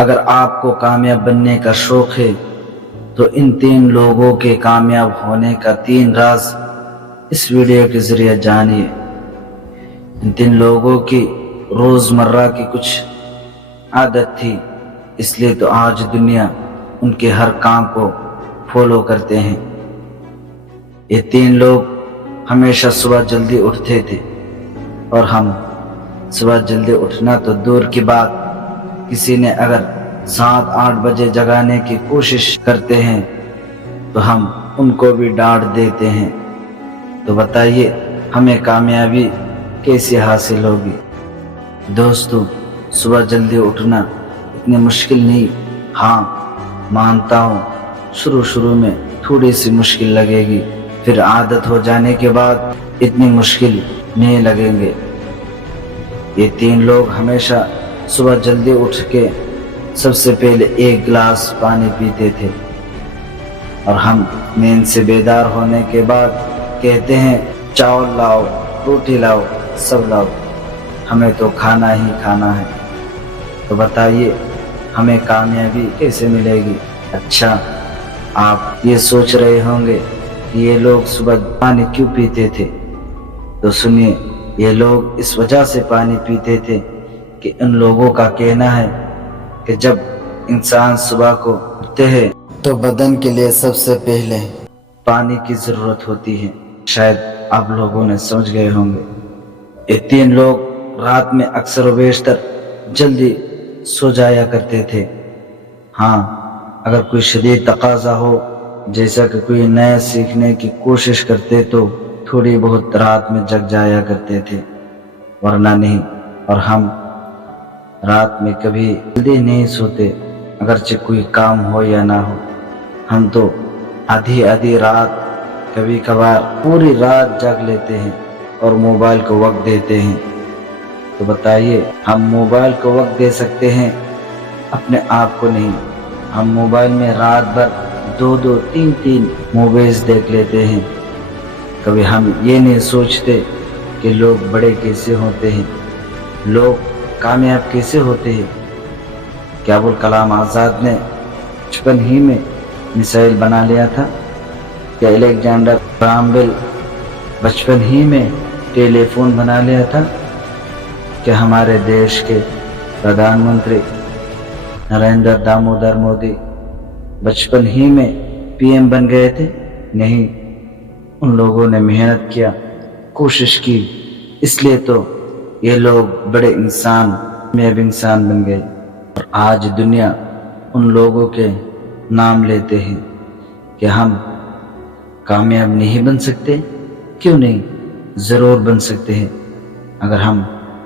اگر آپ کو کامیاب بننے کا شوق ہے تو ان 3 لوگوں کے کامیاب ہونے کا 3 راز اس ویڈیو کے ذریعے جانیے۔ ان 3 لوگوں کی روزمرہ کی کچھ عادت تھی، اس لیے تو آج دنیا ان کے ہر کام کو فالو کرتے ہیں۔ یہ 3 لوگ ہمیشہ صبح جلدی اٹھتے تھے، اور ہم صبح جلدی اٹھنا تو دور کی بات، کسی نے اگر 7-8 بجے جگانے کی کوشش کرتے ہیں تو ہم ان کو بھی ڈانٹ دیتے ہیں۔ تو بتائیے ہمیں کامیابی کیسے حاصل ہوگی؟ دوستو، صبح جلدی اٹھنا اتنی مشکل نہیں، ہاں مانتا ہوں شروع میں تھوڑی سی مشکل لگے گی، پھر عادت ہو جانے کے بعد اتنی مشکل نہیں لگیں گے۔ یہ 3 لوگ ہمیشہ صبح جلدی اٹھ کے سب سے پہلے 1 گلاس پانی پیتے تھے، اور ہم نیند سے بیدار ہونے کے بعد کہتے ہیں چاول لاؤ، روٹی لاؤ، سب لاؤ، ہمیں تو کھانا ہی کھانا ہے۔ تو بتائیے ہمیں کامیابی کیسے ملے گی؟ اچھا، آپ یہ سوچ رہے ہوں گے کہ یہ لوگ صبح پانی کیوں پیتے تھے؟ تو سنیے، یہ لوگ اس وجہ سے پانی پیتے تھے کہ ان لوگوں کا کہنا ہے کہ جب انسان صبح کو اٹھتے ہیں تو بدن کے لیے سب سے پہلے پانی کی ضرورت ہوتی ہے۔ شاید آپ لوگوں نے سمجھ گئے ہوں گے۔ یہ 3 لوگ رات میں اکثر و بیشتر جلدی سو جایا کرتے تھے۔ ہاں، اگر کوئی شدید تقاضا ہو، جیسا کہ کوئی نیا سیکھنے کی کوشش کرتے تو تھوڑی بہت رات میں جگ جایا کرتے تھے، ورنہ نہیں۔ اور ہم رات میں کبھی جلدی نہیں سوتے، اگرچہ کوئی کام ہو یا نہ ہو۔ ہم تو آدھی رات، کبھی کبھار پوری رات جاگ لیتے ہیں اور موبائل کو وقت دیتے ہیں۔ تو بتائیے ہم موبائل کو وقت دے سکتے ہیں، اپنے آپ کو نہیں۔ ہم موبائل میں رات بھر 2-2 3-3 موویز دیکھ لیتے ہیں۔ کبھی ہم یہ نہیں سوچتے کہ لوگ بڑے کیسے ہوتے ہیں، لوگ کامیاب کیسے ہوتے ہیں۔ کیا ابوالکلام آزاد نے بچپن ہی میں میزائل بنا لیا تھا؟ کیا الیگزینڈر گراہم بیل بچپن ہی میں ٹیلی فون بنا لیا تھا؟ کیا ہمارے دیش کے پردھان منتری نریندر دامودر مودی بچپن ہی میں پی ایم بن گئے تھے؟ نہیں، ان لوگوں نے محنت کیا، کوشش کی، اس لیے تو یہ لوگ بڑے انسان، کامیاب انسان بن گئے۔ اور آج دنیا ان لوگوں کے نام لیتے ہیں۔ کہ ہم کامیاب نہیں بن سکتے؟ کیوں نہیں، ضرور بن سکتے ہیں۔ اگر ہم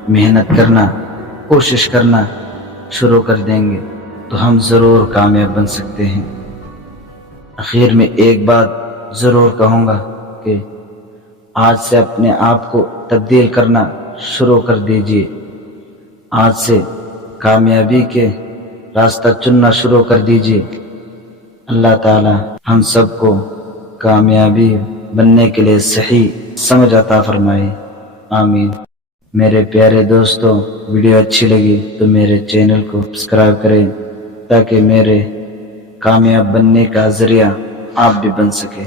محنت کرنا، کوشش کرنا شروع کر دیں گے تو ہم ضرور کامیاب بن سکتے ہیں۔ آخر میں ایک بات ضرور کہوں گا کہ آج سے اپنے آپ کو تبدیل کرنا شروع کر دیجیے۔ آج سے کامیابی کے راستہ چننا شروع کر دیجیے۔ اللہ تعالی ہم سب کو کامیابی بننے کے لیے صحیح سمجھ عطا فرمائے، آمین۔ میرے پیارے دوستو، ویڈیو اچھی لگی تو میرے چینل کو سبسکرائب کریں تاکہ میرے کامیاب بننے کا ذریعہ آپ بھی بن سکے۔